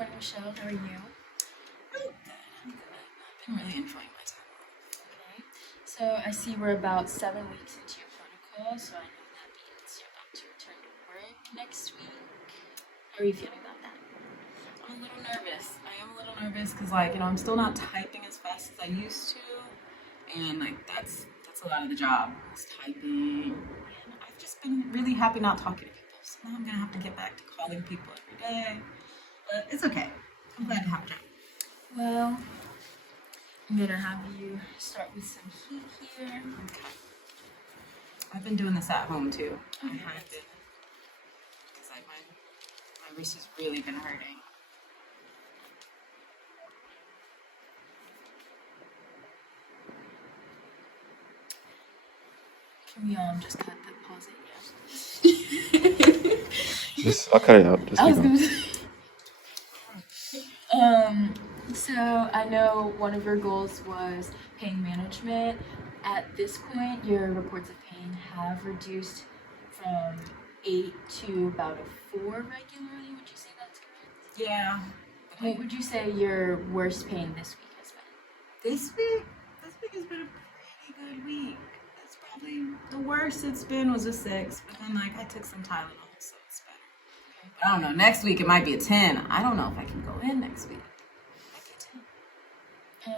morning, Michelle. How are you? I'm good. I've been really enjoying my time off. Okay. So I see we're about 7 weeks into your protocol, so I know that means you're about to return to work next week. How are you feeling about that? I'm a little nervous. I am a little nervous because, like, I'm still not typing as fast as I used to, and like that's a lot of the job. Is typing, and I've just been really happy not talking to people. So now I'm gonna have to get back to calling people every day, but it's okay. I'm glad to have a job. Well, I'm gonna have you start with some heat here. Okay. I've been doing this at home too. I have been because like my wrist has really been hurting. Can we just cut the pause it? Yeah. I'll cut it out. Just I keep was going. gonna so I know one of your goals was pain management. At this point, your reports of pain have reduced from 8 to about a 4 regularly. Would you say that's correct? Yeah. What would you say your worst pain this week has been? This week has been a pretty good week. That's probably the worst it's been was a 6, but then like I took some Tylenol, so it's better. Okay. But I don't know. Next week it might be a 10. I don't know if I can go in next week. Might be a 10.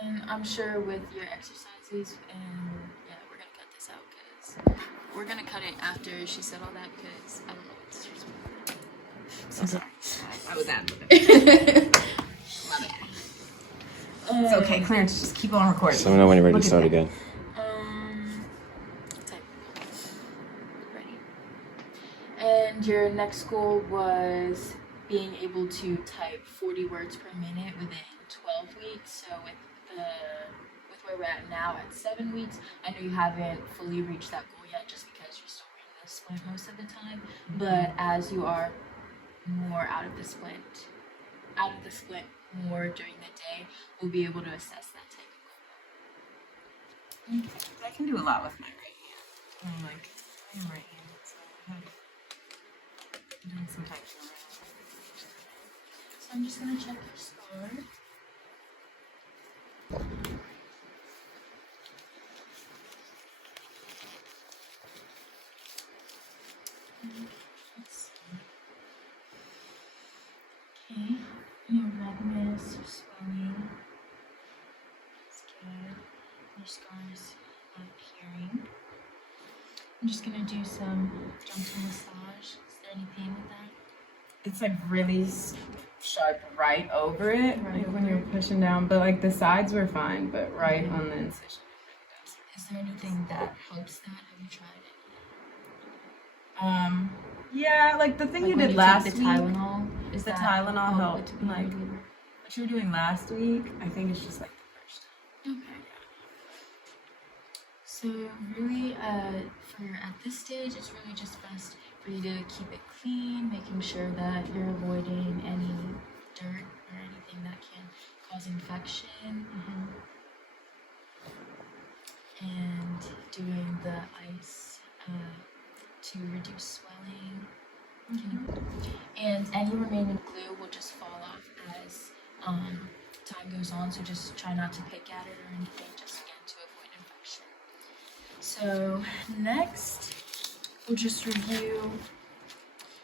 And I'm sure with your exercises, and yeah, we're gonna cut this out because we're gonna cut it after she said all that because I don't know what she's doing. So sorry. I was ad-libbing. My bad. It's okay, Clarence. Just keep on recording. So let me know when you're ready Look to at start that. again. Type. Ready. And your next goal was being able to type 40 words per minute within 12 weeks. So with where we're at now at 7 weeks, I know you haven't fully reached that goal yet just because you're still in the splint most of the time. But as you are more out of the splint more during the day, we'll be able to assess that type of goal. Okay. I can do a lot with my right hand. I'm like, I am right handed, so I'm doing some typing around. So I'm just gonna check your score. Let's see. Okay, your redness, your swelling. That's good. Your scars not appearing. I'm just gonna do some gentle massage. Is there any pain with that? It's like really sharp right over it, Right like over when you're it. pushing down. But like the sides were fine, but right on the incision. Is there anything that helps that? Have you tried it? Yeah, like the thing Like you when did you last take the week. Tylenol? Is The that Tylenol help helped. with the Like pain? what you were doing last week, I think it's just like the first time. Okay. So really, at this stage, it's really just best for you to keep it clean, making sure that you're avoiding any dirt or anything that can cause infection, and doing the ice to reduce swelling. And any remaining glue will just fall off as time goes on, so just try not to pick at it or anything, just again to avoid infection. So next, we'll just review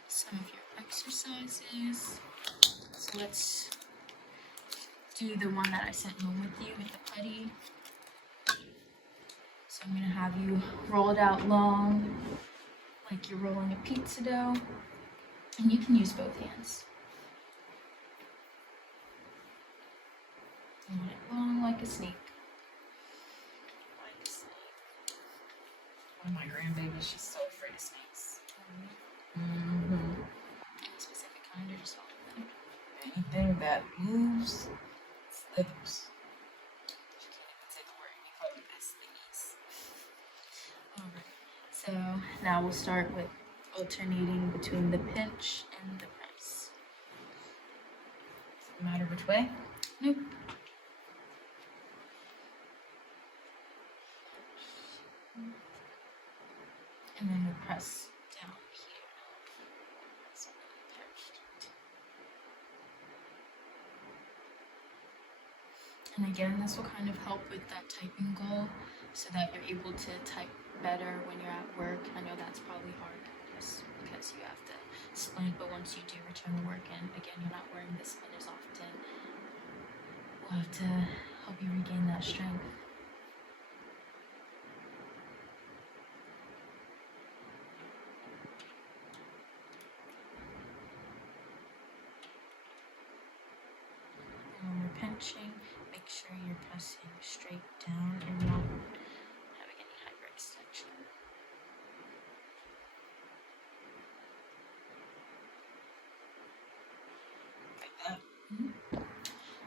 some of your exercises. So let's do the one that I sent home with you with the putty. So I'm gonna have you roll it out long, like you're rolling a pizza dough, and you can use both hands. You want it long like a snake. Like a snake. One of my grandbabies, she's so afraid of snakes. Any specific kind or just all of them? Anything that moves, slithers. She can't even say the word. We call them STDs. Alright, so now we'll start with alternating between the pinch and the press. Does it matter which way? Nope. And then we'll press down here. That's really perfect. And again, this will kind of help with that typing goal so that you're able to type better when you're at work. I know that's probably hard just because you have to splint, but once you do return to work and again, you're not wearing the splint as often, we'll have to help you regain that strength. And when you're pinching, make sure you're pressing straight down and not having any hyperextension. Like that.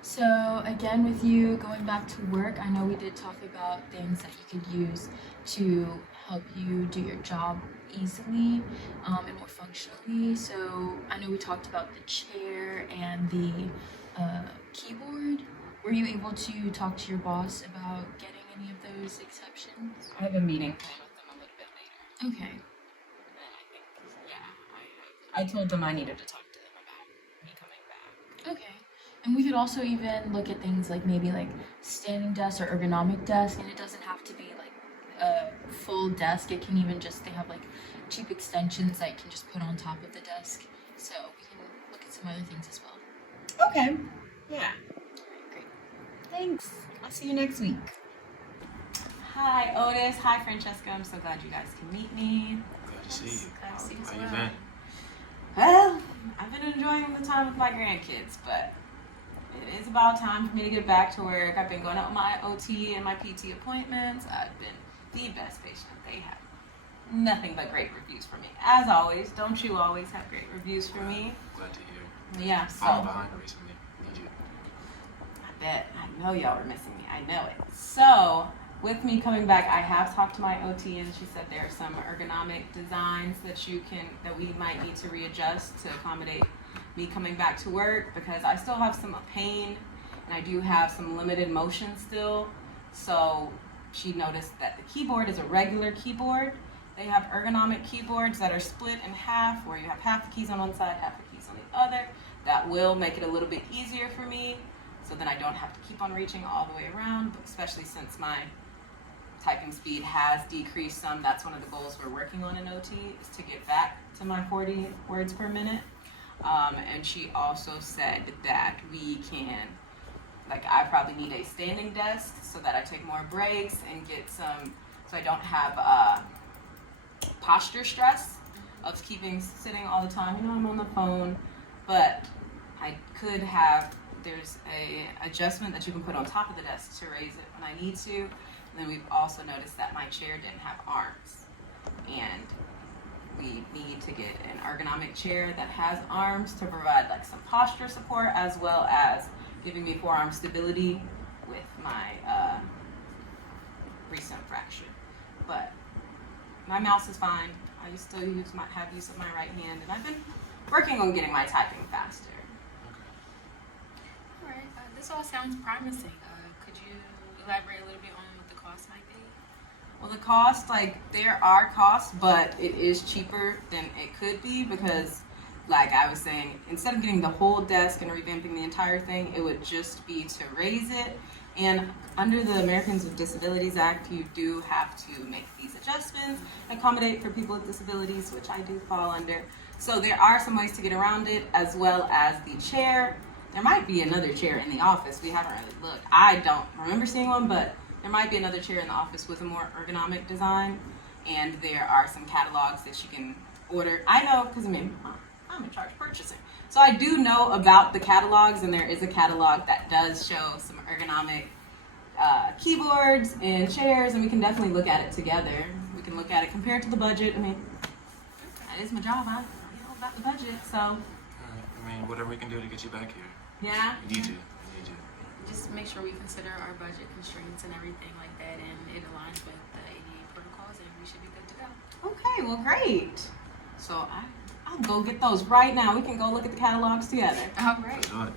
So again, with you going back to work, I know we did talk about things that you could use to help you do your job easily and more functionally. So I know we talked about the chair and the keyboard. Were you able to talk to your boss about getting any of those exceptions? I have a meeting planned with them a little bit later. Okay. And I think, yeah, I told them I needed to talk to them about me coming back. Okay. And we could also even look at things like maybe like standing desk or ergonomic desk, and it doesn't have to be like a full desk. It can even just, they have like cheap extensions that you can just put on top of the desk. So we can look at some other things as well. Okay. Yeah. Great. Thanks. I'll see you next week. Hi, Otis. Hi, Francesca. I'm so glad you guys can meet me. Glad to see you. Glad to see you as How well. you been? Well, I've been enjoying the time with my grandkids, but it is about time for me to get back to work. I've been going out with my OT and my PT appointments. I've been the best patient. They have nothing but great reviews for me. As always, don't you always have great reviews for me? Glad to hear. Yeah, so I'm behind recently. Need you. I bet. I know y'all were missing me. I know it. So, with me coming back, I have talked to my OT and she said there are some ergonomic designs that we might need to readjust to accommodate me coming back to work because I still have some pain and I do have some limited motion still. So she noticed that the keyboard is a regular keyboard. They have ergonomic keyboards that are split in half where you have half the keys on one side, half the keys on the other. That will make it a little bit easier for me so then I don't have to keep on reaching all the way around, especially since my typing speed has decreased some. That's one of the goals we're working on in OT is to get back to my 40 words per minute. And she also said that we can, like I probably need a standing desk so that I take more breaks and get some, so I don't have posture stress of sitting all the time. You know, I'm on the phone, but I could have, there's a adjustment that you can put on top of the desk to raise it when I need to. And then we've also noticed that my chair didn't have arms. And we need to get an ergonomic chair that has arms to provide like some posture support as well as giving me forearm stability with my recent fracture. But my mouse is fine. I still have use of my right hand, and I've been working on getting my typing faster. All right. This all sounds promising. Could you elaborate a little bit on what the cost might be? Well, the cost, like, there are costs, but it is cheaper than it could be because, like I was saying, instead of getting the whole desk and revamping the entire thing, it would just be to raise it. And under the Americans with Disabilities Act, you do have to make these adjustments, accommodate for people with disabilities, which I do fall under. So there are some ways to get around it, as well as the chair. There might be another chair in the office. We haven't really looked. I don't remember seeing one, but there might be another chair in the office with a more ergonomic design, and there are some catalogs that you can order. I know because I'm in charge of purchasing. So I do know about the catalogs, and there is a catalog that does show some ergonomic keyboards and chairs, and we can definitely look at it together. We can look at it compared to the budget. I mean, that is my job. I know about the budget, so. All right. I mean, whatever we can do to get you back here. Yeah. We need you. We need you. Just make sure we consider our budget constraints and everything like that, and it aligns with the ADA protocols, and we should be good to go. Okay, well, great. So I'll go get those right now. We can go look at the catalogs together. All right. Let's do it.